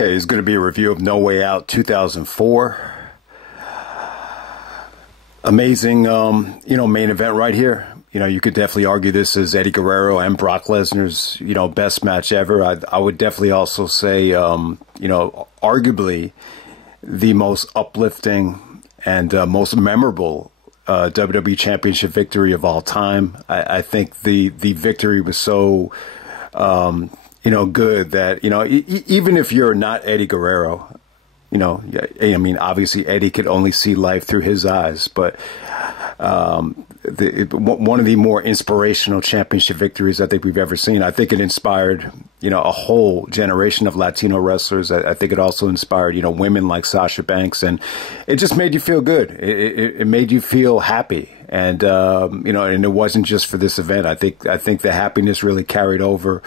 Okay, it's going to be a review of No Way Out 2004. Amazing, main event right here. You could definitely argue this is Eddie Guerrero and Brock Lesnar's, best match ever. I would definitely also say, arguably the most uplifting and most memorable WWE Championship victory of all time. I think the victory was so, good that, even if you're not Eddie Guerrero, obviously Eddie could only see life through his eyes, but one of the more inspirational championship victories I think we've ever seen. I think it inspired, a whole generation of Latino wrestlers. I think it also inspired, women like Sasha Banks, and it just made you feel good. It made you feel happy. And, and it wasn't just for this event. I think the happiness really carried over,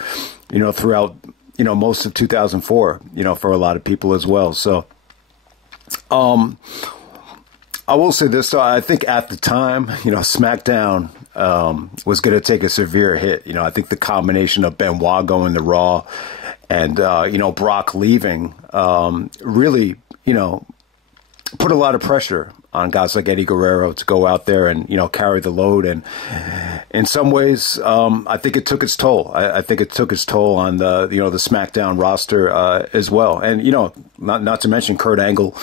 throughout, most of 2004, for a lot of people as well. So, I will say this, though. I think at the time, SmackDown was going to take a severe hit. I think the combination of Benoit going to Raw and, Brock leaving really, put a lot of pressure on guys like Eddie Guerrero to go out there and, carry the load. And in some ways, I think it took its toll. I think it took its toll on the SmackDown roster as well. And, not to mention Kurt Angle,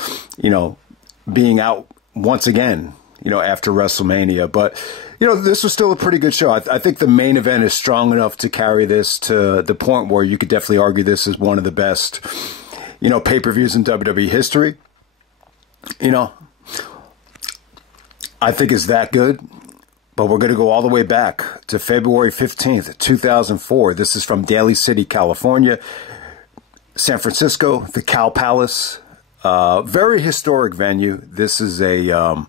being out once again, after WrestleMania. But, this was still a pretty good show. I think the main event is strong enough to carry this to the point where you could definitely argue this is one of the best, pay-per-views in WWE history. I think it's that good. But we're going to go all the way back to February 15th, 2004. This is from Daly City, California. San Francisco, the Cow Palace. Very historic venue. This is a,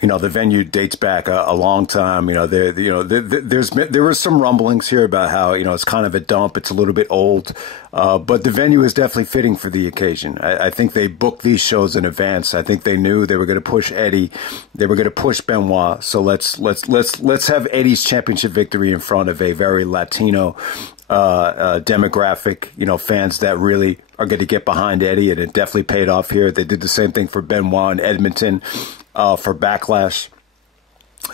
the venue dates back a long time. There were some rumblings here about how, it's kind of a dump. It's a little bit old, but the venue is definitely fitting for the occasion. I think they booked these shows in advance. I think they knew they were going to push Eddie. They were going to push Benoit. So let's have Eddie's championship victory in front of a very Latino, demographic, fans that really are going to get behind Eddie, and it definitely paid off here. They did the same thing for Benoit in Edmonton for Backlash.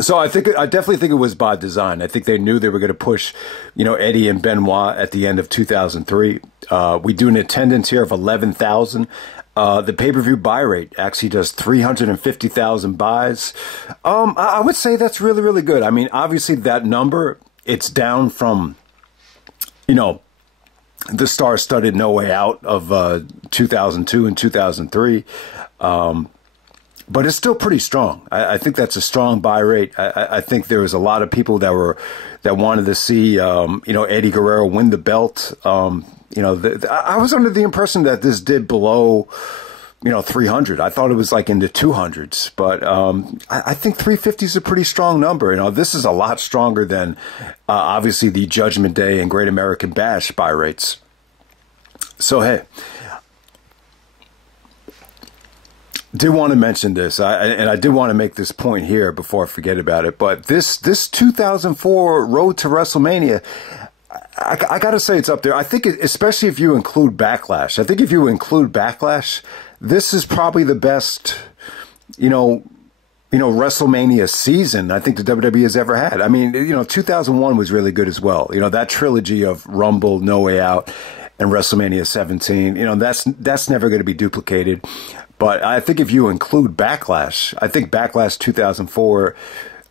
So I definitely think it was by design. I think they knew they were going to push, Eddie and Benoit at the end of 2003. We do an attendance here of 11,000. The pay-per-view buy rate actually does 350,000 buys. I would say that's really, really good. I mean, obviously that number, it's down from, the star-studded No Way Out of 2002 and 2003. But it's still pretty strong. I think that's a strong buy rate. I think there was a lot of people that wanted to see, Eddie Guerrero win the belt. I was under the impression that this did below, 300. I thought it was like in the 200s, but I think 350 is a pretty strong number. This is a lot stronger than obviously the Judgment Day and Great American Bash buy rates. So hey, did want to mention this, and I did want to make this point here before I forget about it. But this 2004 Road to WrestleMania, I got to say it's up there. I think, especially if you include Backlash. I think if you include Backlash, this is probably the best, WrestleMania season I think the WWE has ever had. I mean, 2001 was really good as well. That trilogy of Rumble, No Way Out, and WrestleMania 17. That's never going to be duplicated. But I think if you include Backlash, I think Backlash 2004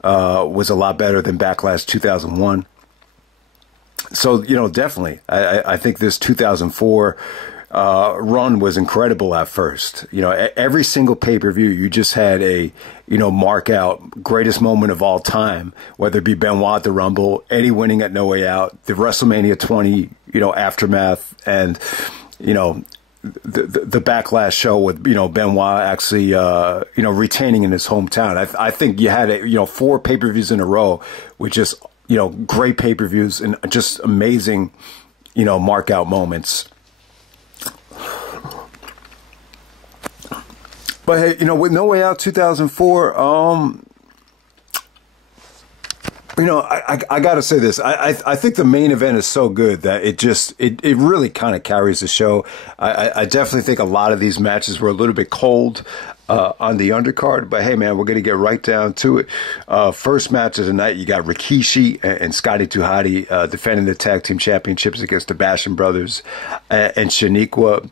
was a lot better than Backlash 2001. So, definitely, I think this 2004 run was incredible at first. Every single pay-per-view, you just had a, mark out greatest moment of all time, whether it be Benoit at the Rumble, Eddie winning at No Way Out, the WrestleMania 20, aftermath, and, the Backlash show with, Benoit actually, retaining in his hometown. I think you had, 4 pay-per-views in a row with just, great pay-per-views and just amazing, mark out moments. But hey, with No Way Out 2004, You know, I got to say this. I think the main event is so good that it really kind of carries the show. I definitely think a lot of these matches were a little bit cold on the undercard, but hey, man, we're going to get right down to it. First match of the night, you got Rikishi and Scotty Hotty defending the tag team championships against the Bashams brothers and Shaniqua.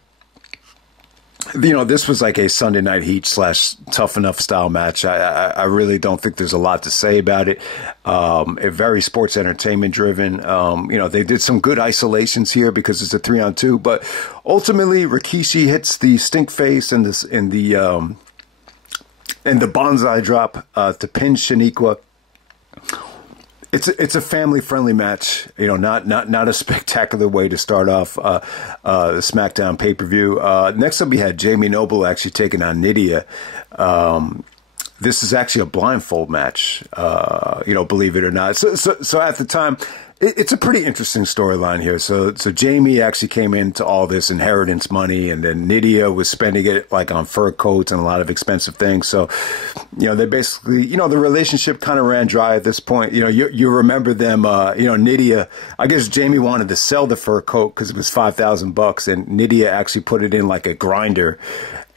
You know, this was like a Sunday Night Heat / Tough Enough style match. I really don't think there's a lot to say about it. Very sports entertainment driven. You know, they did some good isolations here because it's a 3-on-2, but ultimately Rikishi hits the stink face and the bonsai drop to pin Shaniqua. It's a family friendly match, you know, not a spectacular way to start off the SmackDown pay-per-view. Next up, we had Jamie Noble actually taking on Nidia. This is actually a blindfold match, you know, believe it or not. So at the time, it's a pretty interesting storyline here. So Jamie actually came into all this inheritance money, and then Nidia was spending it like on fur coats and a lot of expensive things. So, you know, they basically, you know, the relationship kind of ran dry at this point. You know, you remember them, you know, Nidia, I guess Jamie wanted to sell the fur coat because it was $5,000, and Nidia actually put it in like a grinder,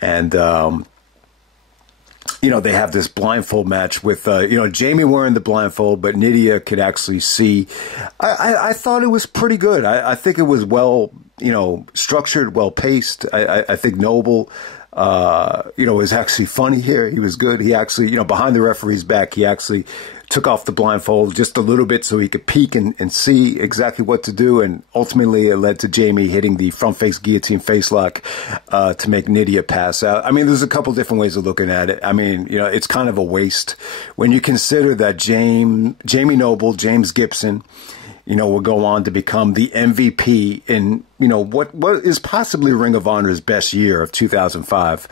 and, you know, they have this blindfold match with, you know, Jamie wearing the blindfold, but Nidia could actually see. I thought it was pretty good. I think it was well, you know, structured, well paced. I think Noble, you know, was actually funny here. He was good. He actually, you know, behind the referee's back, he actually took off the blindfold just a little bit so he could peek and see exactly what to do. And ultimately it led to Jamie hitting the front face guillotine face lock to make Nidia pass out. I mean, there's a couple different ways of looking at it. I mean, you know, it's kind of a waste when you consider that Jamie Noble, James Gibson, you know, will go on to become the MVP in, you know, what is possibly Ring of Honor's best year of 2005.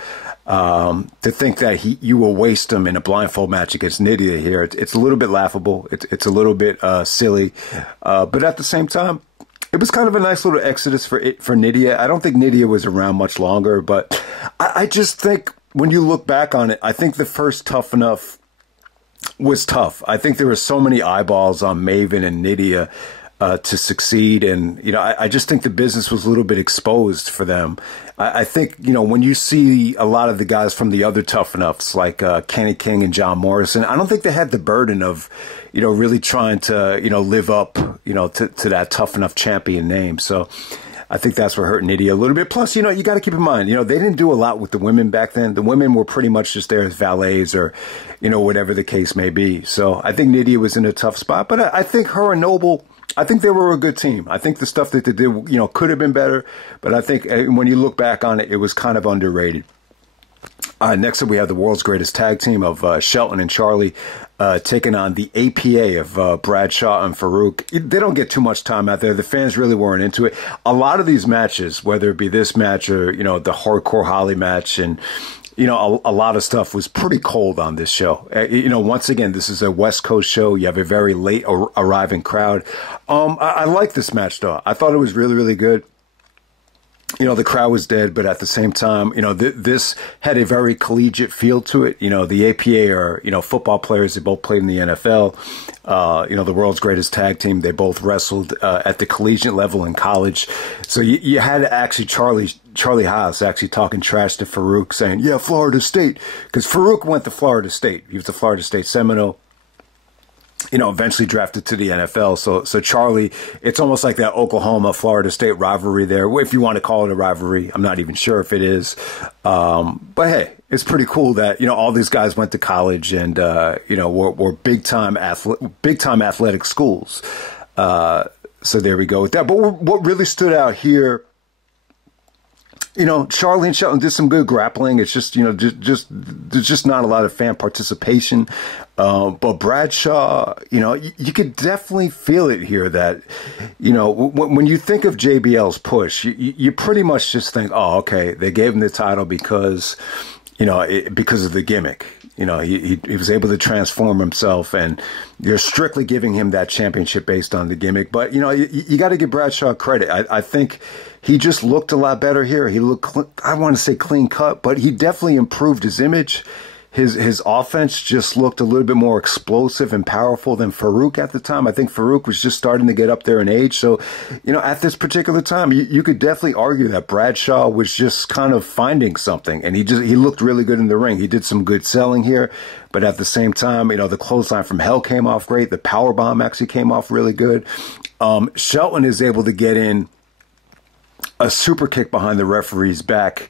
To think that you will waste him in a blindfold match against Nidia here, it's a little bit laughable. It's a little bit silly, but at the same time, it was kind of a nice little exodus for Nidia. I don't think Nidia was around much longer, but I just think when you look back on it, I think the first Tough Enough was tough. I think there were so many eyeballs on Maven and Nidia to succeed. And, you know, I just think the business was a little bit exposed for them. I think, you know, when you see a lot of the guys from the other Tough Enoughs, like Kenny King and John Morrison, I don't think they had the burden of, you know, really trying to, you know, live up, you know, to that Tough Enough champion name. So I think that's what hurt Nidia a little bit. Plus, you know, you got to keep in mind, you know, they didn't do a lot with the women back then. The women were pretty much just there as valets or, you know, whatever the case may be. So I think Nidia was in a tough spot. But I think her and Noble, I think they were a good team. I think the stuff that they did, you know, could have been better. But I think when you look back on it, it was kind of underrated. Next up, we have the world's greatest tag team of Shelton and Charlie taking on the APA of Bradshaw and Farouk. They don't get too much time out there. The fans really weren't into it. A lot of these matches, whether it be this match or, you know, the Hardcore Holly match and, you know, a lot of stuff was pretty cold on this show. You know, once again, this is a West Coast show. You have a very late arriving crowd. I like this match, though. I thought it was really, really good. You know, the crowd was dead, but at the same time, you know, this had a very collegiate feel to it. You know, the APA are, you know, football players. They both played in the NFL. You know, the world's greatest tag team. They both wrestled at the collegiate level in college. So you had actually Charlie Haas actually talking trash to Farouk, saying, yeah, Florida State. Because Farouk went to Florida State. He was a Florida State Seminole. You know, eventually drafted to the NFL. So Charlie, it's almost like that Oklahoma-Florida State rivalry there, if you want to call it a rivalry. I'm not even sure if it is. But hey, it's pretty cool that, you know, all these guys went to college and, you know, were big-time athletic schools. So there we go with that. But what really stood out here, you know, Charlie and Shelton did some good grappling. It's just, you know, there's just not a lot of fan participation. But Bradshaw, you know, you could definitely feel it here that, you know, when you think of JBL's push, you pretty much just think, oh, okay, they gave him the title because, you know, because of the gimmick. You know, he was able to transform himself, and you're strictly giving him that championship based on the gimmick. But, you know, you got to give Bradshaw credit. I think he just looked a lot better here. He looked, I want to say clean cut, but he definitely improved his image. his offense just looked a little bit more explosive and powerful than Farouk at the time. I think Farouk was just starting to get up there in age. So, you know, at this particular time, you could definitely argue that Bradshaw was just kind of finding something, and he looked really good in the ring. He did some good selling here, but at the same time, you know, the clothesline from hell came off great. The powerbomb actually came off really good. Shelton is able to get in a super kick behind the referee's back,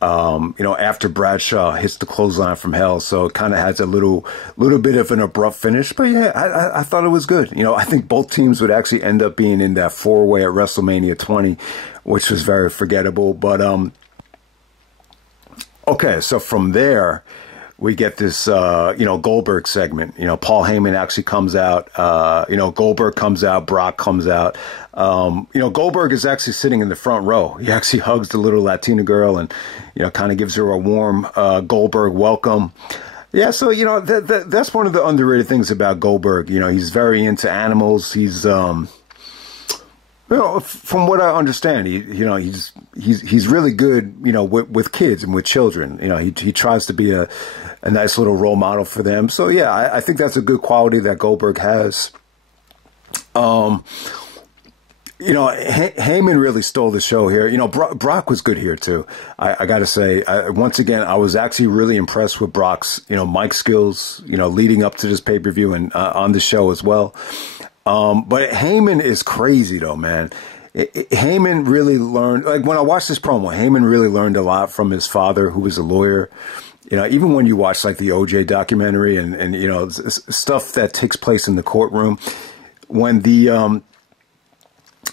you know, after Bradshaw hits the clothesline from hell. So it kind of has a little bit of an abrupt finish. But yeah, I thought it was good. You know, I think both teams would actually end up being in that 4-way at WrestleMania 20, which was very forgettable. But, okay, so from there, we get this, you know, Goldberg segment. You know, Paul Heyman actually comes out. You know, Goldberg comes out. Brock comes out. You know, Goldberg is actually sitting in the front row. He actually hugs the little Latina girl and, you know, kind of gives her a warm Goldberg welcome. Yeah, so, you know, that's one of the underrated things about Goldberg. You know, he's very into animals. He's, you know, from what I understand, he's really good, you know, with kids and with children. You know, he tries to be a nice little role model for them. So yeah, I think that's a good quality that Goldberg has. You know, Heyman really stole the show here. You know, Brock was good here too. I got to say, once again, I was actually really impressed with Brock's, you know, mic skills, you know, leading up to this pay-per-view and on the show as well. But Heyman is crazy though, man. Heyman really learned, like when I watched this promo, Heyman really learned a lot from his father, who was a lawyer. You know, even when you watch like the OJ documentary and you know, stuff that takes place in the courtroom, when the,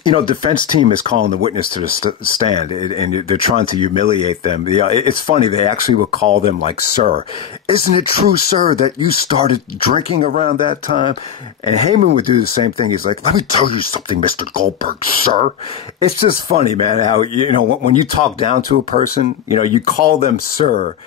you know, defense team is calling the witness to the stand and they're trying to humiliate them. You know, it's funny. They actually would call them like, sir, isn't it true, sir, that you started drinking around that time? And Heyman would do the same thing. He's like, let me tell you something, Mr. Goldberg, sir. It's just funny, man, how, you know, when you talk down to a person, you know, you call them sir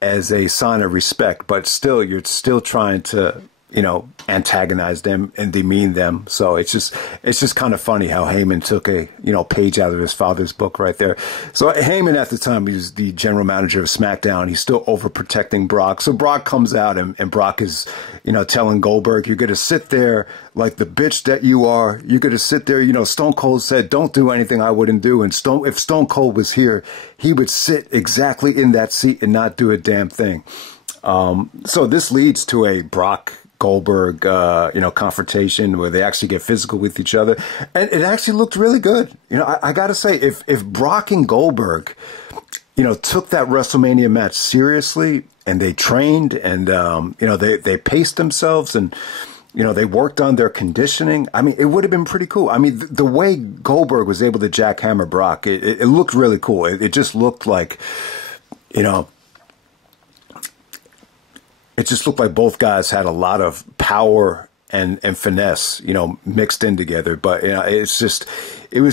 as a sign of respect, but still, you're still trying to, you know, antagonize them and demean them. So it's just kind of funny how Heyman took a, you know, page out of his father's book right there. So Heyman at the time, he was the general manager of SmackDown. He's still overprotecting Brock. So Brock comes out and Brock is, you know, telling Goldberg, you're going to sit there like the bitch that you are. You're going to sit there. You know, Stone Cold said, don't do anything I wouldn't do. And if Stone Cold was here, he would sit exactly in that seat and not do a damn thing. So this leads to a Brock Goldberg, you know, confrontation where they actually get physical with each other. And it actually looked really good. You know, I got to say, if Brock and Goldberg, you know, took that WrestleMania match seriously and they trained and, you know, they paced themselves and, you know, they worked on their conditioning, I mean, it would have been pretty cool. I mean, the way Goldberg was able to jackhammer Brock, it looked really cool. It just looked like, you know, it just looked like both guys had a lot of power and finesse, you know, mixed in together. But, you know, it was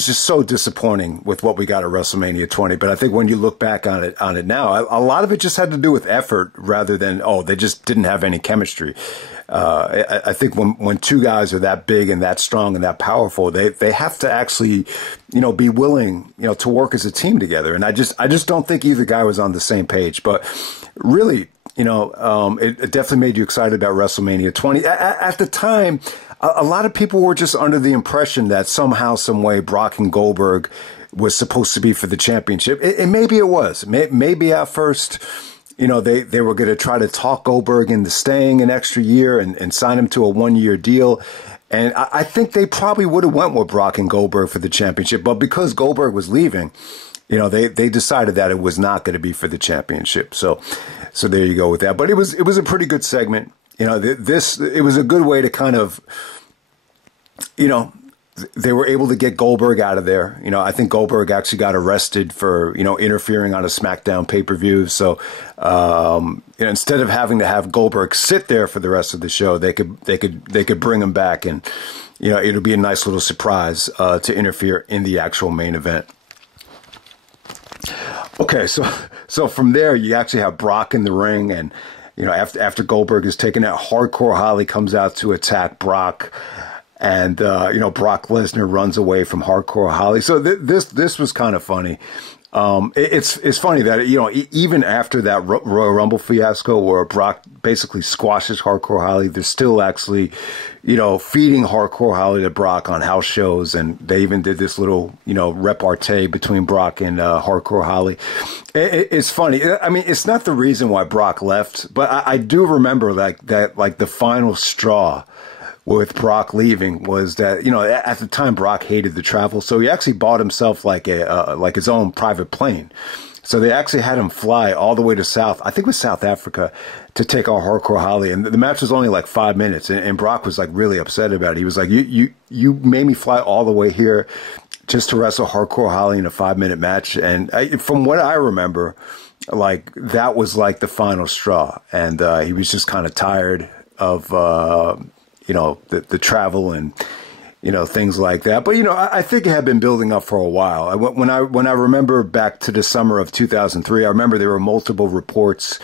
just so disappointing with what we got at WrestleMania 20. But I think when you look back on it now, a lot of it just had to do with effort rather than, oh, they just didn't have any chemistry. I think when two guys are that big and that strong and that powerful, they have to actually, you know, be willing, you know, to work as a team together. And I just don't think either guy was on the same page. But really, you know, it definitely made you excited about WrestleMania 20. At the time, a lot of people were just under the impression that somehow, some way, Brock and Goldberg was supposed to be for the championship. And maybe it was. Maybe at first, you know, they were going to try to talk Goldberg into staying an extra year and sign him to a 1-year deal. And I think they probably would have went with Brock and Goldberg for the championship. But because Goldberg was leaving, you know, they decided that it was not going to be for the championship. So there you go with that. But it was a pretty good segment. You know, it was a good way to kind of, you know, they were able to get Goldberg out of there. You know, I think Goldberg actually got arrested for, you know, interfering on a SmackDown pay-per-view. So, you know, instead of having to have Goldberg sit there for the rest of the show, they could bring him back and, you know, it'll be a nice little surprise to interfere in the actual main event. Okay, so from there, you actually have Brock in the ring, and, you know, after Goldberg is taken out, Hardcore Holly comes out to attack Brock, and, you know, Brock Lesnar runs away from Hardcore Holly. So this was kind of funny. It's funny that, you know, even after that Royal Rumble fiasco where Brock basically squashes Hardcore Holly, they're still actually, you know, feeding Hardcore Holly to Brock on house shows. And they even did this little, you know, repartee between Brock and Hardcore Holly. It's funny. I mean, it's not the reason why Brock left, but I do remember like the final straw with Brock leaving was that, you know, at the time Brock hated the travel, so he actually bought himself like his own private plane. So they actually had him fly all the way to I think it was South Africa, to take on Hardcore Holly. And the match was only like 5 minutes, and Brock was like really upset about it. He was like, you made me fly all the way here just to wrestle Hardcore Holly in a 5-minute match. And from what I remember, like that was like the final straw, and he was just kind of tired of you know, the travel and, you know, things like that. But, you know, I think it had been building up for a while. When I remember back to the summer of 2003, I remember there were multiple reports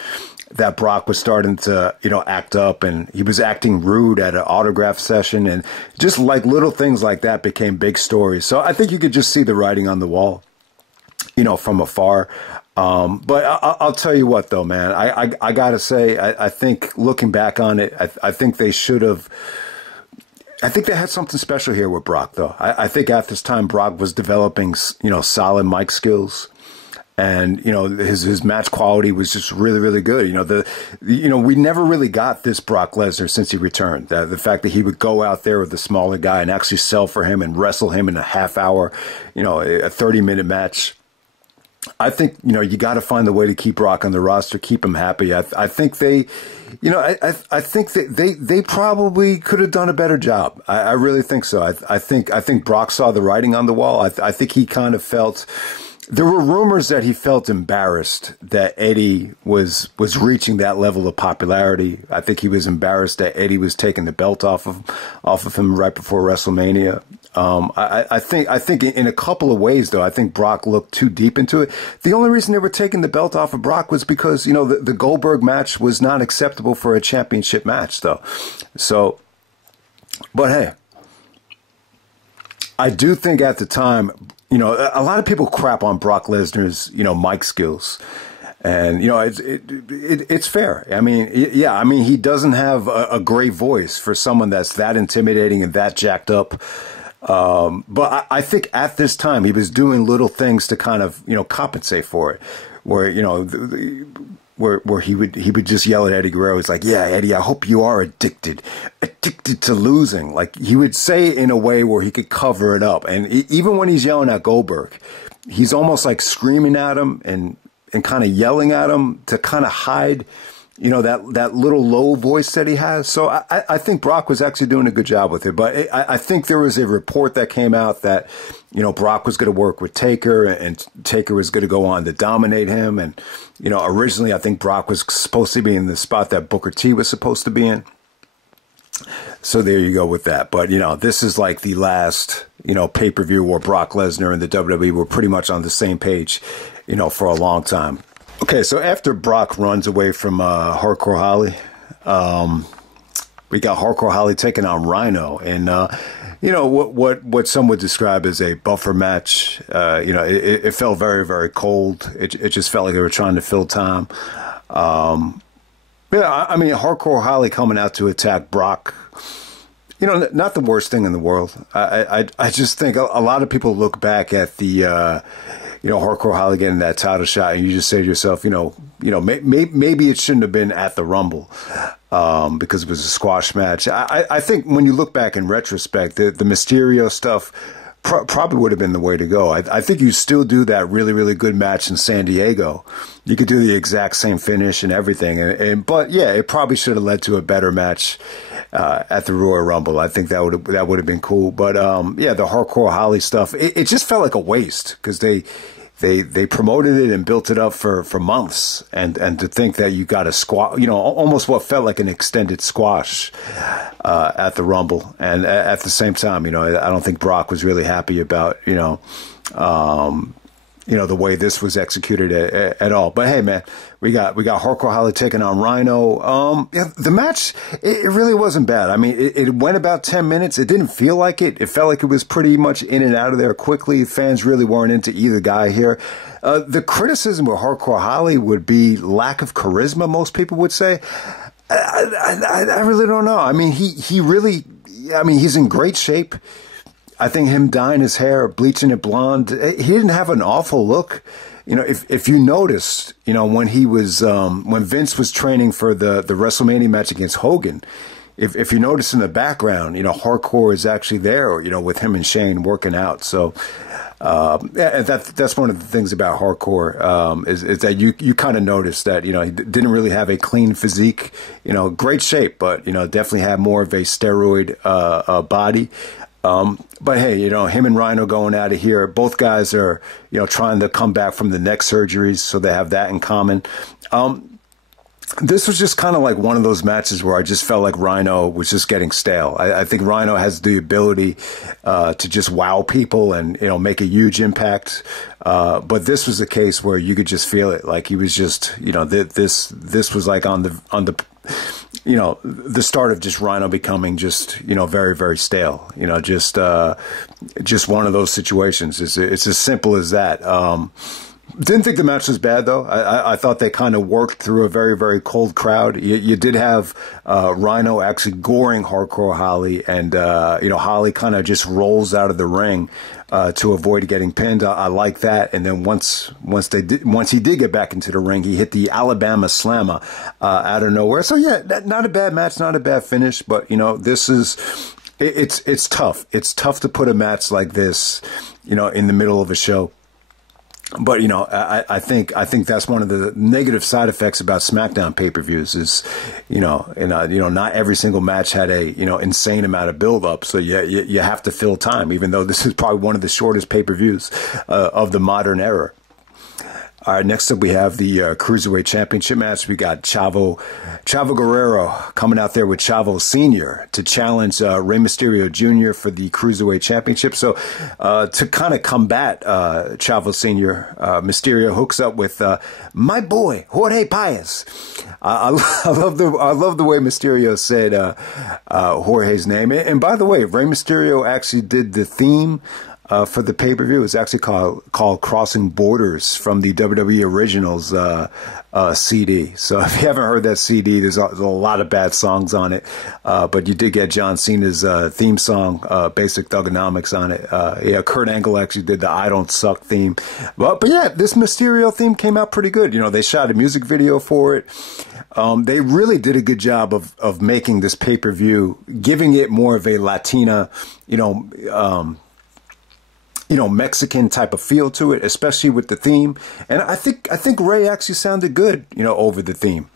that Brock was starting to, you know, act up, and he was acting rude at an autograph session, and just like little things like that became big stories. So I think you could just see the writing on the wall, you know, from afar. But I'll tell you what, though, man, I got to say, I think looking back on it, I think they should have. I think they had something special here with Brock, though. I think at this time, Brock was developing, you know, solid mic skills. And, you know, his match quality was just really, really good. You know, we never really got this Brock Lesnar since he returned. The fact that he would go out there with the smaller guy and actually sell for him and wrestle him in a half hour, you know, a 30-minute match. I think, you know, you got to find a way to keep Brock on the roster, keep him happy. I think they, you know, I think that they probably could have done a better job. I really think so. I think Brock saw the writing on the wall. I think he kind of felt. There were rumors that he felt embarrassed that Eddie was reaching that level of popularity. I think he was embarrassed that Eddie was taking the belt off of him right before WrestleMania. I think in a couple of ways, though, I think Brock looked too deep into it. The only reason they were taking the belt off of Brock was because, you know, the Goldberg match was not acceptable for a championship match, though. So, but hey, I do think at the time, you know, a lot of people crap on Brock Lesnar's, you know, mic skills. And, you know, it's fair. I mean, yeah, I mean, he doesn't have a great voice for someone that's that intimidating and that jacked up. But I think at this time he was doing little things to kind of, you know, compensate for it. Where, you know, where he would just yell at Eddie Guerrero. He's like, yeah, Eddie, I hope you are addicted to losing. Like, he would say it in a way where he could cover it up. And even when he's yelling at Goldberg, he's almost like screaming at him and kind of yelling at him to kind of hide, you know, that little low voice that he has. So I think Brock was actually doing a good job with it. But I think there was a report that came out that, you know, Brock was going to work with Taker, and Taker was going to go on to dominate him. And, you know, originally I think Brock was supposed to be in the spot that Booker T was supposed to be in. So there you go with that. But, you know, this is like the last, you know, pay-per-view where Brock Lesnar and the WWE were pretty much on the same page, you know, for a long time. Okay, so after Brock runs away from Hardcore Holly, we got Hardcore Holly taking on Rhyno, and you know what some would describe as a buffer match. You know, it felt very, very cold. It just felt like they were trying to fill time. Yeah, I mean, Hardcore Holly coming out to attack Brock, you know, not the worst thing in the world. I just think a lot of people look back at the. You know, Hardcore Holly getting that title shot, and you just say to yourself, you know, maybe it shouldn't have been at the Rumble, because it was a squash match. I think when you look back in retrospect, the Mysterio stuff probably would have been the way to go. I think you still do that really, really good match in San Diego. You could do the exact same finish and everything, but yeah, it probably should have led to a better match at the Royal Rumble. I think that would have been cool. But yeah, the Hardcore Holly stuff, it just felt like a waste, because they promoted it and built it up for months, and to think that you got a squash, you know, almost what felt like an extended squash at the Rumble. And at the same time, you know, I don't think Brock was really happy about, you know, the way this was executed at all. But hey, man, we got Hardcore Holly taking on Rhyno. Yeah, the match, it really wasn't bad. I mean, it went about 10 minutes. It didn't feel like it. It felt like it was pretty much in and out of there quickly. Fans really weren't into either guy here. The criticism with Hardcore Holly would be lack of charisma, most people would say. I really don't know. I mean, he's in great shape. I think him dyeing his hair, bleaching it blonde, he didn't have an awful look. If you noticed, when he was, when Vince was training for the WrestleMania match against Hogan, if you notice in the background, Hardcore is actually there, with him and Shane working out. So, yeah, that's one of the things about Hardcore, is that you kind of notice that, he didn't really have a clean physique, great shape, but, definitely had more of a steroid, body. But hey, him and Rhyno going out of here, both guys are, trying to come back from the neck surgeries, so they have that in common. This was just kind of like one of those matches where I just felt like Rhyno was just getting stale. I think Rhyno has the ability to just wow people and, make a huge impact. But this was a case where you could just feel it. Like he was just, this was like on the the start of just Rhyno becoming just, very, very stale, just one of those situations. It's as simple as that. Didn't think the match was bad, though. I thought they kind of worked through a very, very cold crowd. You did have Rhyno actually goring Hardcore Holly, and, Holly kind of just rolls out of the ring to avoid getting pinned. I like that. And then once he did get back into the ring, he hit the Alabama Slammer out of nowhere. So, yeah, not a bad match, not a bad finish. But, this is... It's tough. It's tough to put a match like this, in the middle of a show. But, I think that's one of the negative side effects about SmackDown pay-per-views is, not every single match had a, insane amount of build-up. So you have to fill time, even though this is probably one of the shortest pay-per-views of the modern era. All right, next up we have the Cruiserweight Championship match. We got Chavo Guerrero coming out there with Chavo Sr. to challenge Rey Mysterio Jr. for the Cruiserweight Championship. So to kind of combat Chavo Sr., Mysterio hooks up with my boy Jorge Paez. I love the way Mysterio said Jorge's name. And by the way, Rey Mysterio actually did the theme for the pay-per-view. It's actually called Crossing Borders from the WWE Originals CD. So if you haven't heard that CD, there's a lot of bad songs on it. But you did get John Cena's theme song, Basic Thugonomics, on it. Yeah, Kurt Angle actually did the I Don't Suck theme. But yeah, this Mysterio theme came out pretty good. They shot a music video for it. They really did a good job of making this pay-per-view, giving it more of a Latina, Mexican type of feel to it, especially with the theme. And I think Rey actually sounded good, over the theme.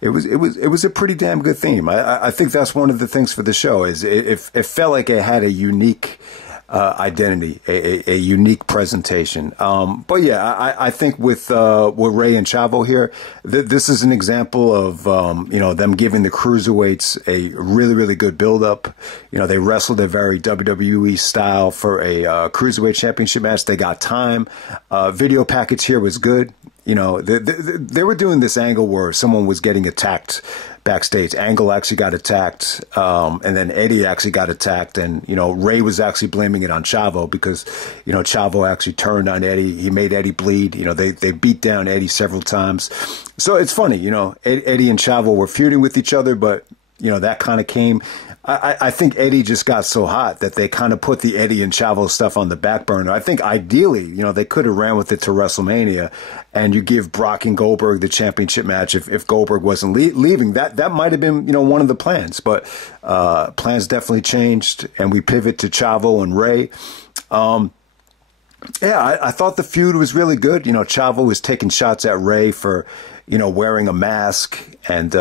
It was a pretty damn good theme. I think that's one of the things for the show is it felt like it had a unique identity, a unique presentation. But yeah, I think with Rey and Chavo here, this is an example of, them giving the cruiserweights a really, really good build-up. They wrestled a very WWE style for a cruiserweight championship match. They got time. Video package here was good. They were doing this angle where someone was getting attacked backstage. Angle actually got attacked, and then Eddie actually got attacked, and Rey was actually blaming it on Chavo because Chavo actually turned on Eddie. He made Eddie bleed. They beat down Eddie several times. So it's funny, Eddie and Chavo were feuding with each other, but that kind of came. I think Eddie just got so hot that they kind of put the Eddie and Chavo stuff on the back burner. I think ideally, they could have ran with it to WrestleMania, and you give Brock and Goldberg the championship match if Goldberg wasn't leaving. That might have been, one of the plans, but plans definitely changed, and we pivot to Chavo and Rey. Yeah, I thought the feud was really good. Chavo was taking shots at Rey for, wearing a mask, and,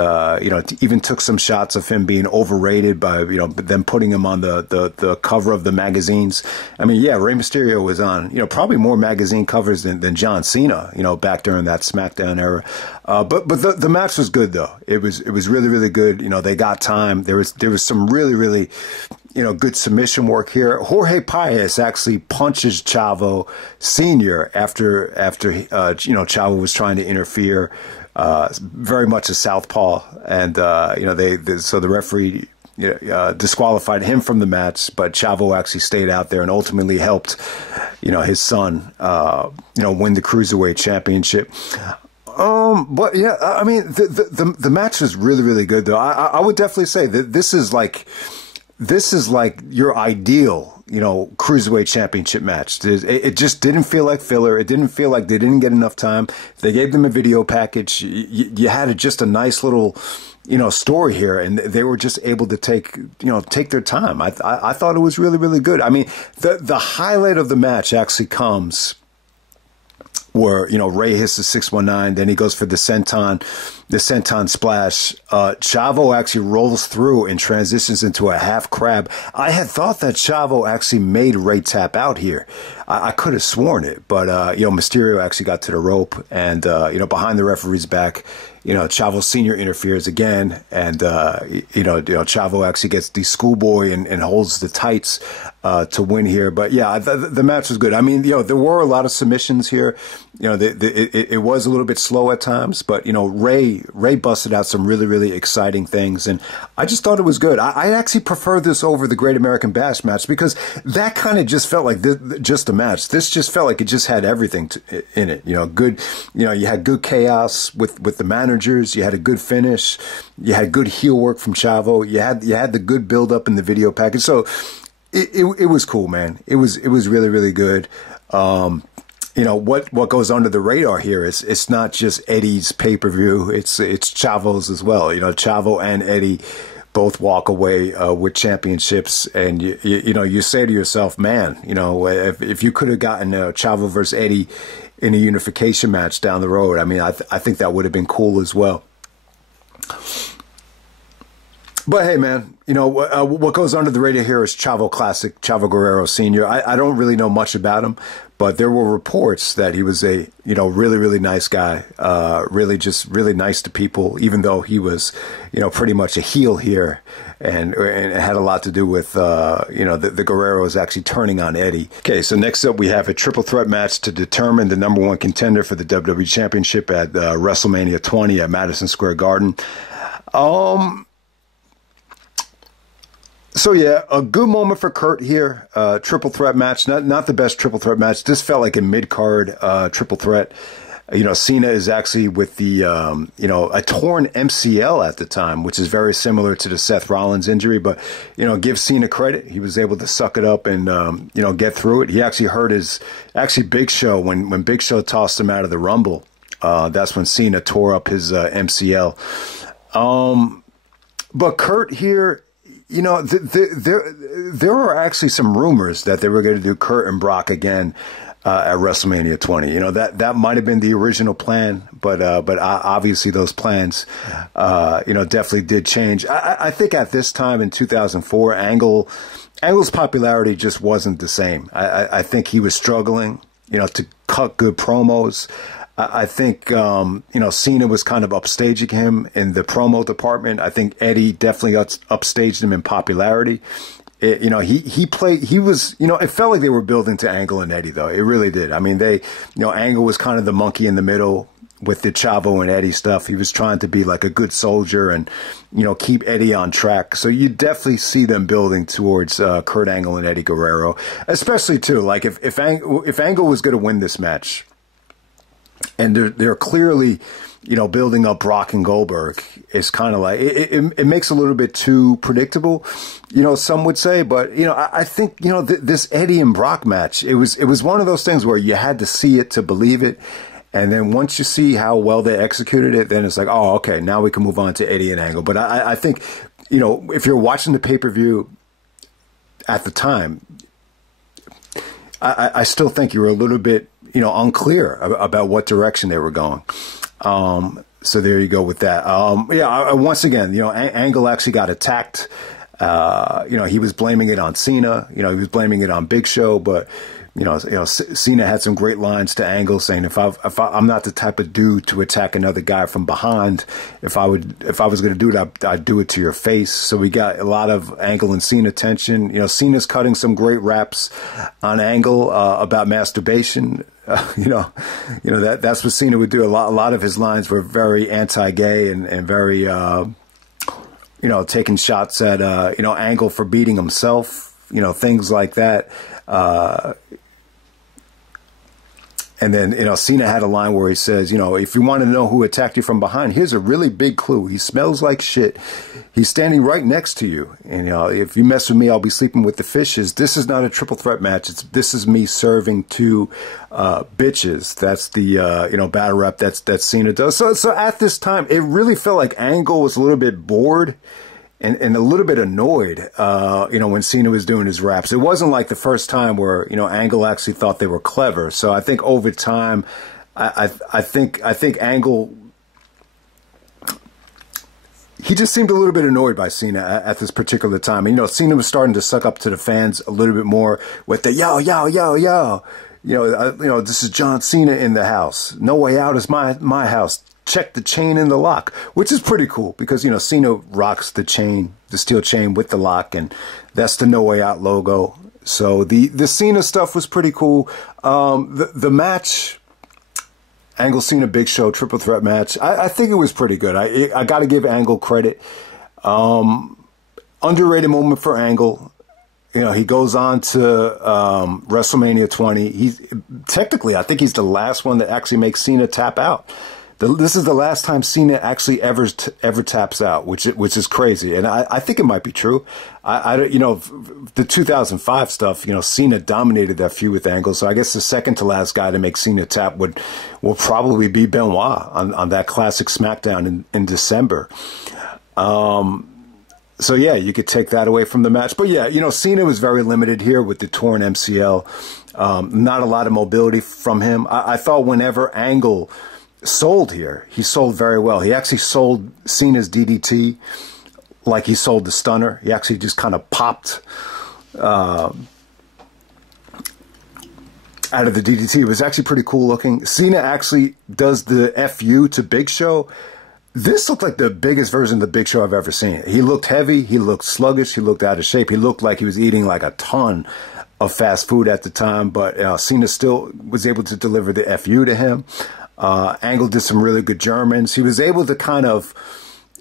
even took some shots of him being overrated by, them putting him on the cover of the magazines. I mean, yeah, Rey Mysterio was on, probably more magazine covers than John Cena, back during that SmackDown era. But the match was good, though. It was really, really good. They got time. There was some really, really, good submission work here. Jorge Paez actually punches Chavo Sr. after Chavo was trying to interfere. Very much a southpaw, and so the referee disqualified him from the match, but Chavo actually stayed out there and ultimately helped his son win the Cruiserweight Championship. But yeah, I mean, the match was really, really good, though. I would definitely say that this is like your ideal, Cruiserweight Championship match. It just didn't feel like filler. It didn't feel like they didn't get enough time. They gave them a video package. You had just a nice little, story here, and they were just able to take their time. I thought it was really, really good. I mean, the highlight of the match actually comes where, Ray hits the 619, then he goes for the senton splash. Chavo actually rolls through and transitions into a half crab. I had thought that Chavo actually made Ray tap out here. I could have sworn it, but, Mysterio actually got to the rope, and, behind the referee's back, Chavo Sr. interferes again, and, Chavo actually gets the schoolboy and holds the tights to win here. But yeah, the match was good. I mean, there were a lot of submissions here. It was a little bit slow at times, but, Ray busted out some really, really exciting things, and I just thought it was good. I actually prefer this over the Great American Bash match, because that kind of just felt like just a match. This just felt like it just had everything in it. Good, you had good chaos with the managers. You had a good finish. You had good heel work from Chavo. You had the good build up in the video package. So it was cool, man. It was really, really good. What goes under the radar here is it's not just Eddie's pay-per-view. It's Chavo's as well. Chavo and Eddie both walk away with championships, and you say to yourself, man, if you could have gotten Chavo versus Eddie in a unification match down the road, I mean, I think that would have been cool as well. But hey, man, what goes under the radar here is Chavo Classic, Chavo Guerrero Sr. I don't really know much about him, but there were reports that he was a, really, really nice guy, really nice to people, even though he was, pretty much a heel here, and it had a lot to do with, the Guerreros actually turning on Eddie. Okay, so next up we have a triple threat match to determine the #1 contender for the WWE Championship at WrestleMania 20 at Madison Square Garden. So yeah, a good moment for Kurt here. Triple threat match, not the best triple threat match. This felt like a mid-card triple threat. Cena is actually with the a torn MCL at the time, which is very similar to the Seth Rollins injury. But give Cena credit, he was able to suck it up and get through it. He actually hurt Big Show when Big Show tossed him out of the Rumble. That's when Cena tore up his MCL. But Kurt here. There were actually some rumors that they were going to do Kurt and Brock again at WrestleMania 20. That might have been the original plan, but obviously those plans, definitely did change. I think at this time in 2004, Angle's popularity just wasn't the same. I think he was struggling, to cut good promos. I think, Cena was kind of upstaging him in the promo department. I think Eddie definitely upstaged him in popularity. It felt like they were building to Angle and Eddie, though. It really did. I mean, Angle was kind of the monkey in the middle with the Chavo and Eddie stuff. He was trying to be like a good soldier and, keep Eddie on track. So you definitely see them building towards Kurt Angle and Eddie Guerrero, especially too, like if Angle was going to win this match, and they're clearly, building up Brock and Goldberg. It's kind of like, it makes a little bit too predictable, some would say. But, I think, this Eddie and Brock match, it was one of those things where you had to see it to believe it. And then once you see how well they executed it, then it's like, oh, okay, now we can move on to Eddie and Angle. But I think, if you're watching the pay-per-view at the time, I still think you were a little bit, unclear about what direction they were going. So there you go with that. Once again, Angle actually got attacked. He was blaming it on Cena. He was blaming it on Big Show. But, Cena had some great lines to Angle saying, I'm not the type of dude to attack another guy from behind. If I was going to do it, I'd do it to your face. So we got a lot of Angle and Cena tension. Cena's cutting some great raps on Angle about masturbation. That's what Cena would do. A lot of his lines were very anti-gay and very, taking shots at, Angle for beating himself, things like that. And then, Cena had a line where he says, if you want to know who attacked you from behind, here's a really big clue. He smells like shit. He's standing right next to you. And, if you mess with me, I'll be sleeping with the fishes. This is not a triple threat match. This is me serving two bitches. That's the, battle rap that Cena does. So at this time, it really felt like Angle was a little bit bored and a little bit annoyed, when Cena was doing his raps. It wasn't like the first time where, Angle actually thought they were clever. So I think over time, I think Angle, he just seemed a little bit annoyed by Cena at this particular time. And, Cena was starting to suck up to the fans a little bit more with the yo, yo, yo, yo. This is John Cena in the house. No Way Out is my house. Check the chain in the lock, which is pretty cool because, Cena rocks the chain, the steel chain with the lock, and that's the No Way Out logo. So the Cena stuff was pretty cool. The match, Angle Cena Big Show triple threat match, I think it was pretty good. I got to give Angle credit. Underrated moment for Angle. He goes on to WrestleMania 20. Technically, I think he's the last one that actually makes Cena tap out. This is the last time Cena actually ever taps out, which is crazy, and I think it might be true. The 2005 stuff, Cena dominated that feud with Angle, so I guess the second to last guy to make Cena tap will probably be Benoit on that classic SmackDown in December. So yeah, you could take that away from the match, but yeah, Cena was very limited here with the torn MCL. Not a lot of mobility from him. I thought whenever Angle sold here, he sold very well. He actually sold Cena's DDT like he sold the stunner. He actually just kind of popped out of the DDT. It was actually pretty cool looking. Cena actually does the FU to Big Show. This looked like the biggest version of the Big Show I've ever seen. He looked heavy. He looked sluggish. He looked out of shape. He looked like he was eating like a ton of fast food at the time, but Cena still was able to deliver the FU to him. Angle did some really good Germans. He was able to kind of,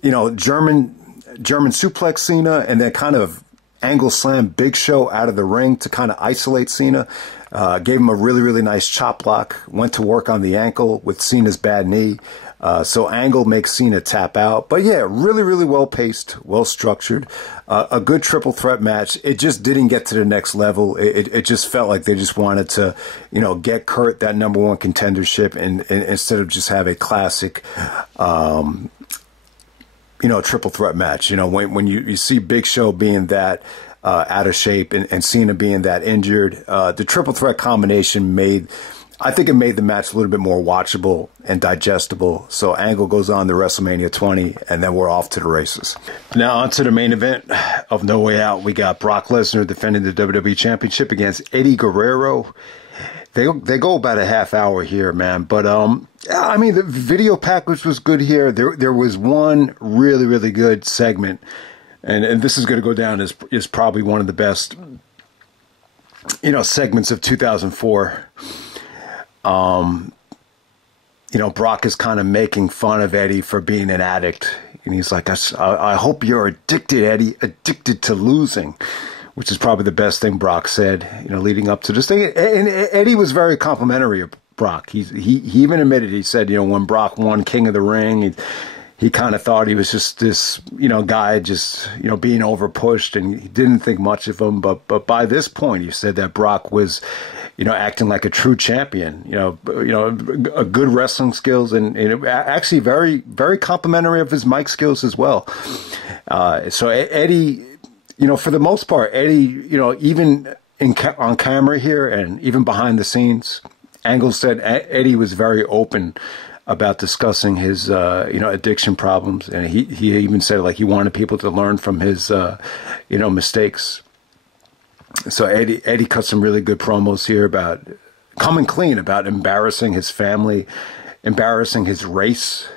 German suplex Cena and then kind of Angle slam Big Show out of the ring to kind of isolate Cena. Gave him a really, really nice chop block. Went to work on the ankle with Cena's bad knee. So Angle makes Cena tap out. But yeah, really, really well paced, well structured. A good triple threat match. It just didn't get to the next level. It just felt like they just wanted to, get Kurt that #1 contendership and instead of just have a classic, triple threat match. When you see Big Show being that out of shape and Cena being that injured, the triple threat combination I think it made the match a little bit more watchable and digestible. So Angle goes on to WrestleMania 20, and then we're off to the races. Now on to the main event of No Way Out. We got Brock Lesnar defending the WWE Championship against Eddie Guerrero. They go about a half hour here, man. But I mean, the video package was good here. There was one really, really good segment, and this is going to go down as probably one of the best, segments of 2004. Brock is kind of making fun of Eddie for being an addict. And he's like, I hope you're addicted, Eddie, addicted to losing, which is probably the best thing Brock said, leading up to this thing. And Eddie was very complimentary of Brock. He even admitted, he said, when Brock won King of the Ring, he kind of thought he was just this, guy just, being overpushed, and he didn't think much of him. But by this point, he said that Brock was, acting like a true champion, a good wrestling skills and actually very, very complimentary of his mic skills as well. So Eddie, for the most part, Eddie, even on camera here and even behind the scenes, Angle said Eddie was very open about discussing his, addiction problems. And he even said, like, he wanted people to learn from his, mistakes. So Eddie cut some really good promos here about coming clean, about embarrassing his family, embarrassing his race.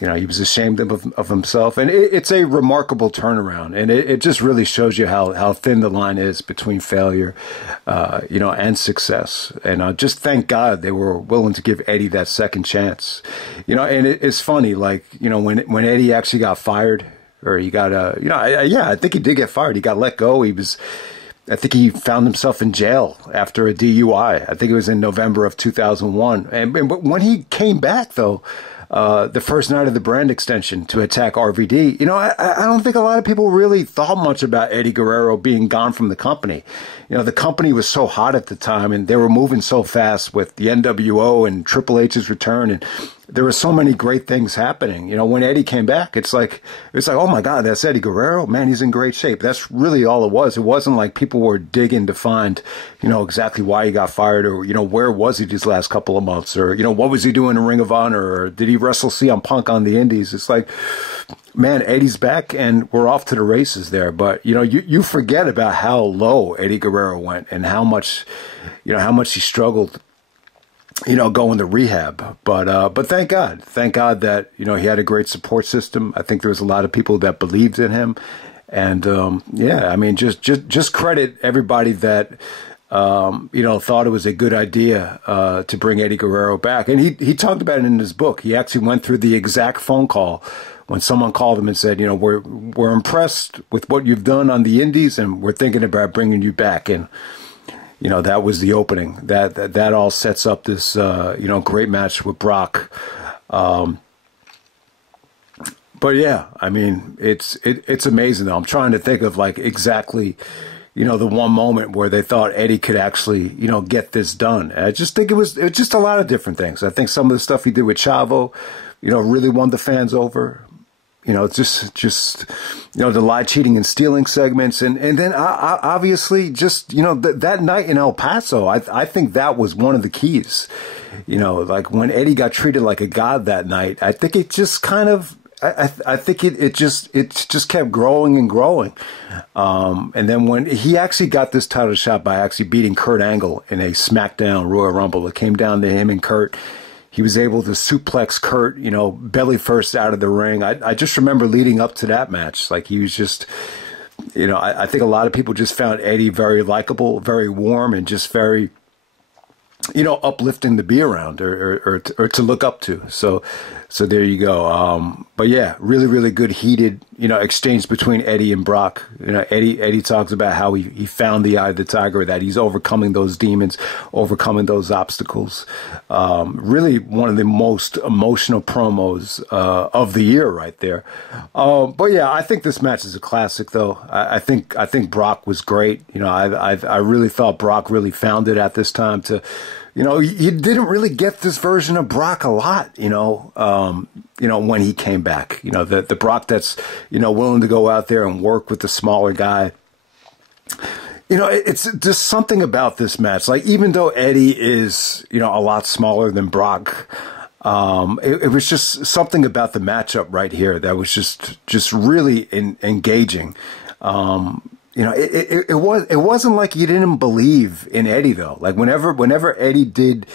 You know, he was ashamed of himself. And it's a remarkable turnaround. And it just really shows you how thin the line is between failure, you know, and success. And just thank God they were willing to give Eddie that second chance. You know, and it's funny, like, you know, when Eddie actually got fired, or he got, you know, I think he did get fired. He got let go. I think he found himself in jail after a DUI. I think it was in November of 2001. But when he came back, though, the first night of the brand extension to attack RVD, you know, I don't think a lot of people really thought much about Eddie Guerrero being gone from the company. You know, the company was so hot at the time, and they were moving so fast with the NWO and Triple H's return, and there were so many great things happening. You know, when Eddie came back, it's like, oh my God, that's Eddie Guerrero? Man, he's in great shape. That's really all it was. It wasn't like people were digging to find, you know, exactly why he got fired, or, you know, where was he these last couple of months, or, you know, what was he doing in Ring of Honor, or did he wrestle CM Punk on the Indies? It's like, man, Eddie's back and we're off to the races there. But, you know, you forget about how low Eddie Guerrero went and how much, you know, how much he struggled, you know, going to rehab. But thank God that, you know, he had a great support system. I think there was a lot of people that believed in him. And, yeah, I mean, just credit everybody that, you know, thought it was a good idea, to bring Eddie Guerrero back. And he talked about it in his book. He actually went through the exact phone call when someone called him and said, you know, we're impressed with what you've done on the Indies, and we're thinking about bringing you back. And, you know, that was the opening. That all sets up this, you know, great match with Brock. But yeah, I mean, it's amazing though. I'm trying to think of like exactly, you know, the one moment where they thought Eddie could actually, you know, get this done. And I just think it was just a lot of different things. I think some of the stuff he did with Chavo, you know, really won the fans over. You know, just you know, the lie, cheating, and stealing segments. And then obviously just, you know, that night in El Paso, I think that was one of the keys. You know, like when Eddie got treated like a god that night, I think it just kind of, I think it just kept growing and growing. And then when he actually got this title shot by actually beating Kurt Angle in a SmackDown Royal Rumble, it came down to him and Kurt. He was able to suplex Kurt, you know, belly first out of the ring. I just remember leading up to that match, like he was just, you know, I think a lot of people just found Eddie very likable, very warm, and just very, you know, uplifting to be around or to look up to. So there you go. But yeah, really good heated, you know, exchange between Eddie and Brock. You know, Eddie talks about how he found the eye of the tiger, that he's overcoming those demons, overcoming those obstacles. Really one of the most emotional promos of the year right there. But yeah, I think this match is a classic though. I think Brock was great. You know, I really thought Brock really found it at this time to, you know, you didn't really get this version of Brock a lot, you know, when he came back, you know, the Brock that's, you know, willing to go out there and work with the smaller guy. You know, it's just something about this match. Like, even though Eddie is, you know, a lot smaller than Brock, it was just something about the matchup right here that was just really engaging. You know, it wasn't like you didn't believe in Eddie though. Like whenever Eddie did,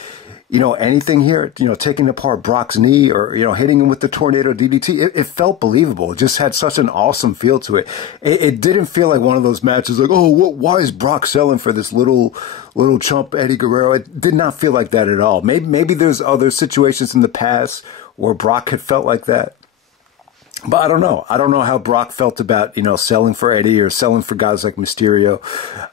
you know, anything here, you know, taking apart Brock's knee or, you know, hitting him with the tornado DDT, it felt believable. It just had such an awesome feel to it. It didn't feel like one of those matches like, oh, why is Brock selling for this little chump Eddie Guerrero? It did not feel like that at all. Maybe there's other situations in the past where Brock had felt like that. But I don't know. I don't know how Brock felt about, you know, selling for Eddie or selling for guys like Mysterio.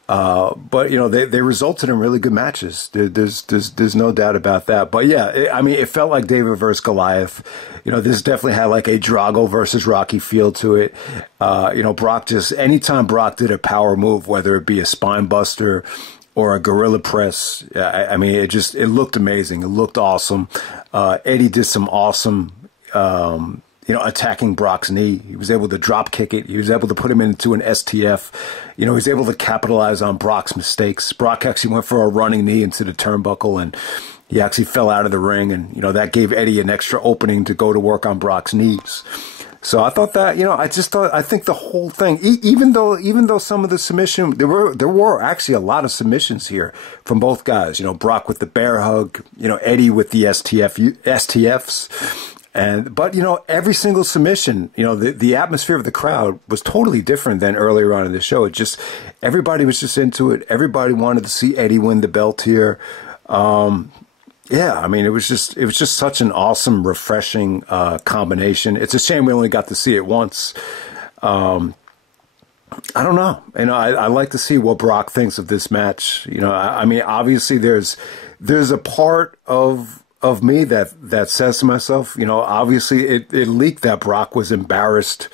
But, you know, they resulted in really good matches. There's no doubt about that. But, yeah, I mean, it felt like David versus Goliath. You know, this definitely had like a Drago versus Rocky feel to it. You know, anytime Brock did a power move, whether it be a spine buster or a gorilla press, I mean, it looked amazing. It looked awesome. Eddie did some awesome, you know, attacking Brock's knee. He was able to drop kick it. He was able to put him into an STF. You know, he was able to capitalize on Brock's mistakes. Brock actually went for a running knee into the turnbuckle, and he actually fell out of the ring. And, you know, that gave Eddie an extra opening to go to work on Brock's knees. So I thought that, I think the whole thing, even though some of the submission, there were actually a lot of submissions here from both guys. Brock with the bear hug, Eddie with the STFs. But every single submission, the atmosphere of the crowd was totally different than earlier on in the show. Everybody was just into it. Everybody wanted to see Eddie win the belt here. Yeah, I mean, it was just such an awesome, refreshing combination. It's a shame we only got to see it once. I don't know. I like to see what Brock thinks of this match. I mean, obviously there's a part of me that says to myself, obviously it leaked that Brock was embarrassed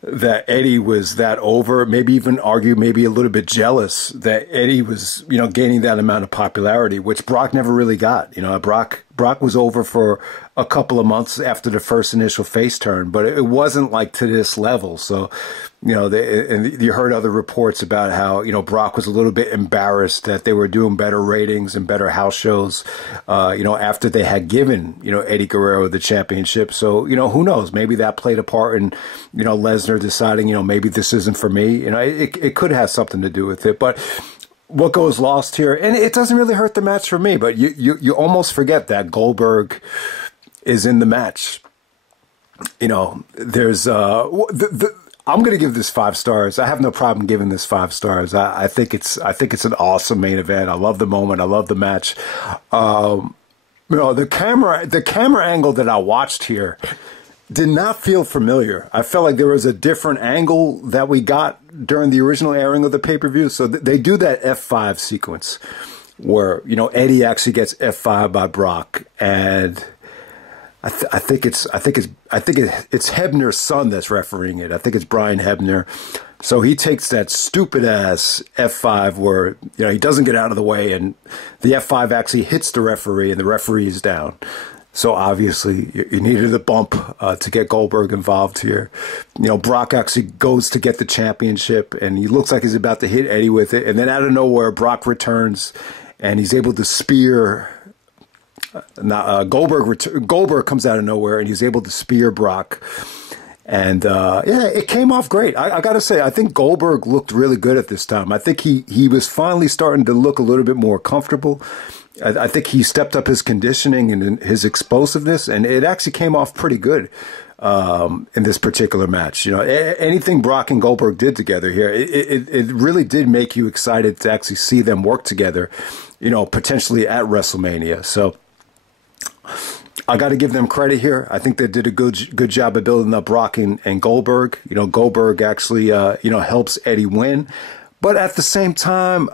that Eddie was that over, maybe even argue, maybe a little bit jealous that Eddie was, gaining that amount of popularity, which Brock never really got. Brock was over for a couple of months after the first initial face turn, but it wasn't like to this level. So, and you heard other reports about how, Brock was a little bit embarrassed that they were doing better ratings and better house shows, after they had given, Eddie Guerrero the championship. So, who knows? Maybe that played a part in, Lesnar deciding, maybe this isn't for me. It could have something to do with it. But what goes lost here, and it doesn't really hurt the match for me, but you almost forget that Goldberg is in the match. There's I'm going to give this 5 stars. I have no problem giving this 5 stars. I think it's an awesome main event. I love the moment. I love the match. The camera angle that I watched here did not feel familiar. I felt like there was a different angle that we got during the original airing of the pay-per-view. So they do that F5 sequence where, Eddie actually gets F5 by Brock, and I think it's Hebner's son that's refereeing it. I think it's Brian Hebner. So he takes that stupid ass F5 where, he doesn't get out of the way, and the F5 actually hits the referee, and the referee is down. So obviously you needed a bump to get Goldberg involved here. Brock actually goes to get the championship, and he looks like he's about to hit Eddie with it. And then out of nowhere, Brock returns, and he's able to spear. Goldberg comes out of nowhere, and he's able to spear Brock. And it came off great. I got to say, I think Goldberg looked really good at this time. I think he was finally starting to look a little bit more comfortable. I think he stepped up his conditioning and his explosiveness, and it actually came off pretty good in this particular match. Anything Brock and Goldberg did together here, it really did make you excited to actually see them work together, potentially at WrestleMania. So I got to give them credit here. I think they did a good job of building up Brock and Goldberg. Goldberg actually, helps Eddie win. But at the same time,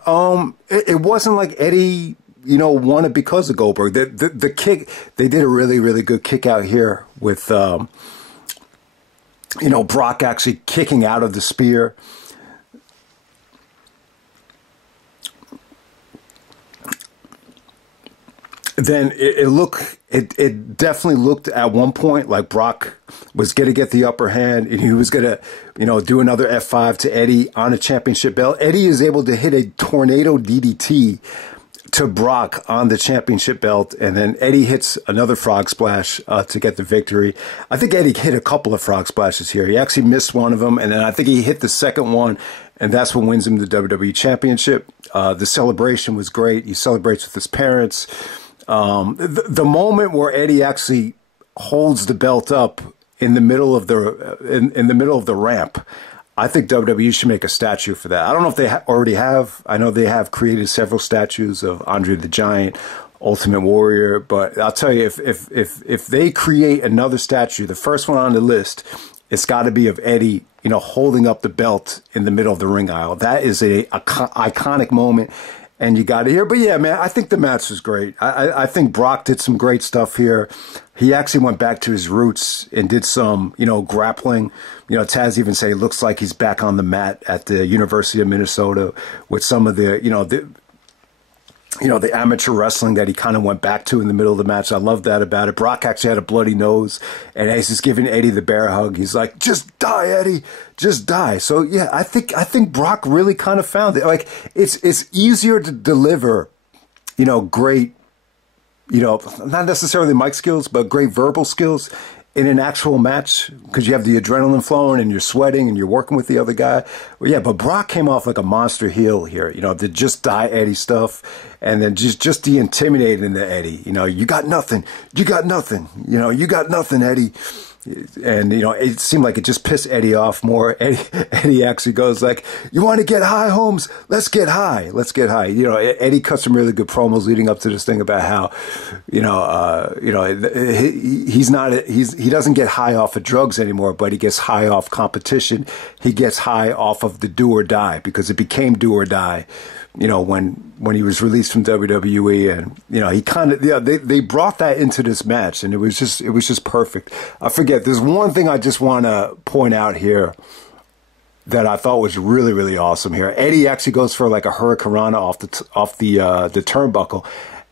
it wasn't like Eddie, won it because of Goldberg. The kick, they did a really, really good kick out here with, Brock actually kicking out of the spear. Then it definitely looked at one point like Brock was going to get the upper hand, and he was going to, do another F5 to Eddie on a championship belt. Eddie is able to hit a tornado DDT to Brock on the championship belt, and then Eddie hits another frog splash to get the victory. I think Eddie hit a couple of frog splashes here. He actually missed one of them, and then I think he hit the second one, and that's what wins him the WWE Championship. The celebration was great. He celebrates with his parents. The moment where Eddie actually holds the belt up in the middle of the ramp, I think WWE should make a statue for that. I don't know if they already have. I know they have created several statues of Andre the Giant, Ultimate Warrior, but I'll tell you, if they create another statue, the first one on the list, it's got to be of Eddie, holding up the belt in the middle of the ring aisle. That is a iconic moment. And you got it here. But yeah, man, I think the match was great. I think Brock did some great stuff here. He actually went back to his roots and did some, grappling. Taz even say it looks like he's back on the mat at the University of Minnesota with some of the, the amateur wrestling that he kind of went back to in the middle of the match. I love that about it. Brock actually had a bloody nose, and as he's giving Eddie the bear hug, he's like, "Just die, Eddie, just die." So yeah, I think Brock really kind of found it. Like it's easier to deliver, great, not necessarily mic skills, but great verbal skills in an actual match because you have the adrenaline flowing and you're sweating and you're working with the other guy. Well, yeah, but Brock came off like a monster heel here, you know, the just die Eddie stuff, and then just the intimidating the Eddie, you know, you got nothing, you know, you got nothing, Eddie. And, you know, it seemed like it just pissed Eddie off more. Eddie actually goes like, you want to get high, Holmes? Let's get high. Let's get high. You know, Eddie cut some really good promos leading up to this thing about how, he doesn't get high off of drugs anymore, but he gets high off competition. He gets high off of the do or die, because it became do or die, you know, when he was released from WWE, and, you know, he kind of, yeah, they brought that into this match, and it was just perfect. I forget, there's one thing I just want to point out here that I thought was really, really awesome here. Eddie actually goes for like a hurricanrana off the turnbuckle,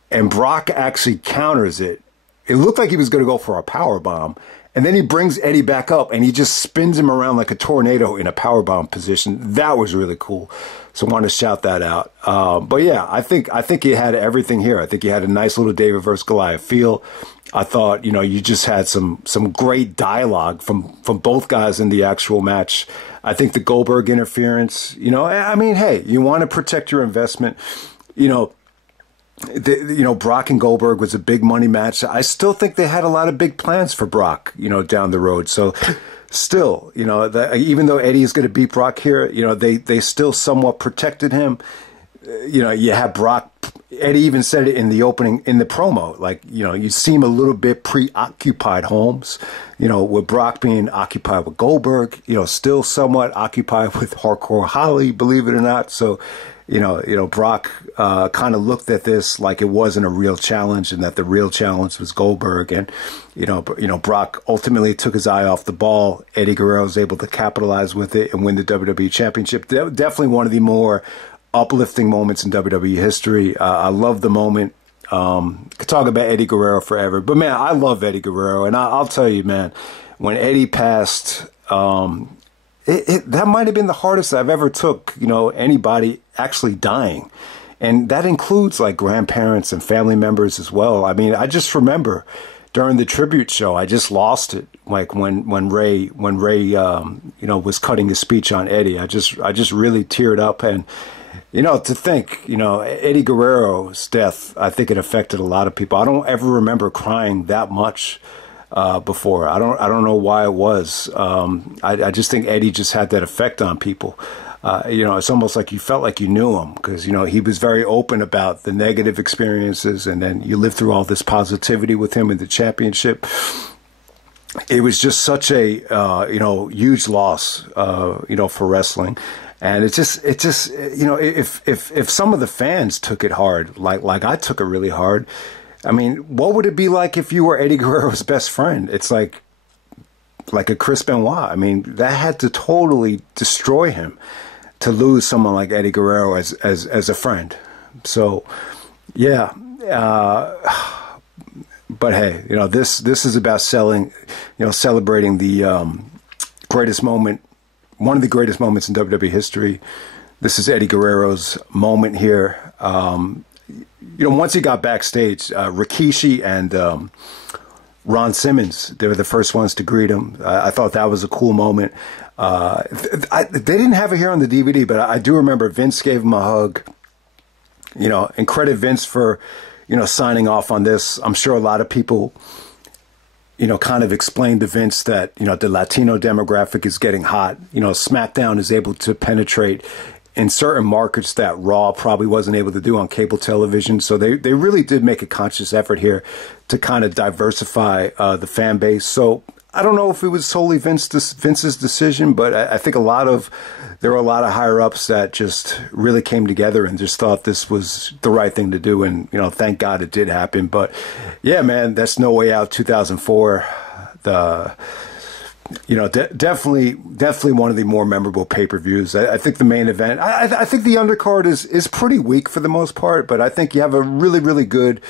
and Brock actually counters it. It looked like he was going to go for a power bomb. And then he brings Eddie back up and he just spins him around like a tornado in a powerbomb position. That was really cool. So I want to shout that out. But yeah, I think he had everything here. I think he had a nice little David versus Goliath feel. I thought, you know, you just had some great dialogue from both guys in the actual match. I think the Goldberg interference, you know, I mean, hey, you want to protect your investment, you know. Brock and Goldberg was a big money match. I still think they had a lot of big plans for Brock, you know, down the road. So still, you know, even though Eddie is going to beat Brock here, you know, they still somewhat protected him. You know, you have Brock. Eddie even said it in the opening, in the promo, like, you know, you seem a little bit preoccupied, Holmes, you know, with Brock being occupied with Goldberg, you know, still somewhat occupied with Hardcore Holly, believe it or not. So, you know, Brock kind of looked at this like it wasn't a real challenge, and that the real challenge was Goldberg. And, you know, Brock ultimately took his eye off the ball. Eddie Guerrero was able to capitalize with it and win the WWE Championship. Definitely one of the more uplifting moments in WWE history. I love the moment. Could talk about Eddie Guerrero forever, but man, I love Eddie Guerrero, and I'll tell you, man, when Eddie passed, that might have been the hardest I've ever took, you know, anybody actually dying. And that includes like grandparents and family members as well. I mean, I just remember during the tribute show, I just lost it. Like when Ray, you know, was cutting his speech on Eddie, I just really teared up. And, you know, to think, you know, Eddie Guerrero's death, I think it affected a lot of people. I don't ever remember crying that much before. I don't know why it was. I just think Eddie just had that effect on people. You know, it's almost like you felt like you knew him, because, you know, he was very open about the negative experiences, and then you lived through all this positivity with him in the championship. It was just such a, you know, huge loss, you know, for wrestling. And it just, you know, if some of the fans took it hard, like I took it really hard, I mean, what would it be like if you were Eddie Guerrero's best friend? It's like a Chris Benoit. I mean, that had to totally destroy him to lose someone like Eddie Guerrero as a friend. So, yeah. But hey, you know, this is about celebrating the greatest moment, one of the greatest moments in WWE history. This is Eddie Guerrero's moment here. You know, once he got backstage, Rikishi and Ron Simmons, they were the first ones to greet him. I thought that was a cool moment. They didn't have it here on the DVD, but I do remember Vince gave him a hug. You know, and credit Vince for, you know, signing off on this. I'm sure a lot of people, you know, kind of explained to Vince that, you know, the Latino demographic is getting hot. You know, SmackDown is able to penetrate in certain markets that Raw probably wasn't able to do on cable television. So they really did make a conscious effort here to kind of diversify the fan base. So I don't know if it was solely Vince's decision, but I think there were a lot of higher ups that just really came together and just thought this was the right thing to do. And, you know, thank God it did happen. But yeah, man, that's No Way Out 2004. You know, definitely one of the more memorable pay-per-views. I think the main event, I think the undercard is pretty weak for the most part, but I think you have a really, really good,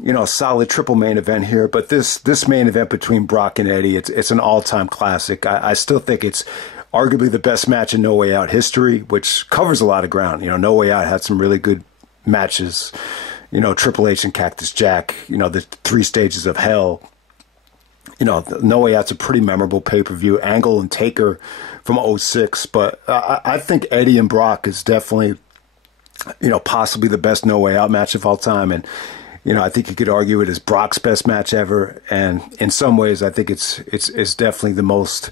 you know, solid triple main event here. But this main event between Brock and Eddie, it's an all-time classic. I still think it's arguably the best match in No Way Out history, which covers a lot of ground. You know, No Way Out had some really good matches. You know, Triple H and Cactus Jack, you know, the 3 stages of hell. You know, No Way Out's a pretty memorable pay-per-view. Angle and Taker from '06. But I think Eddie and Brock is definitely, you know, possibly the best No Way Out match of all time. And, you know, I think you could argue it is Brock's best match ever. And in some ways, I think it's definitely the most,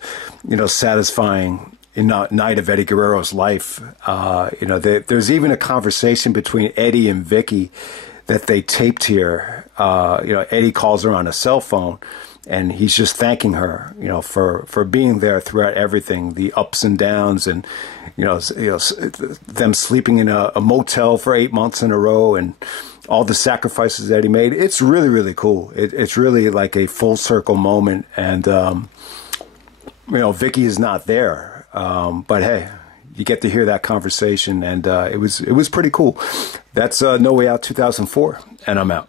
you know, satisfying night of Eddie Guerrero's life. You know, there's even a conversation between Eddie and Vicky that they taped here. You know, Eddie calls her on a cell phone, and he's just thanking her, you know, for being there throughout everything, the ups and downs, and you know them sleeping in a motel for 8 months in a row, and all the sacrifices that he made. It's really, really cool. It's really like a full circle moment, and you know, Vicky is not there, but hey, you get to hear that conversation, and it was pretty cool. That's No Way Out 2004, and I'm out.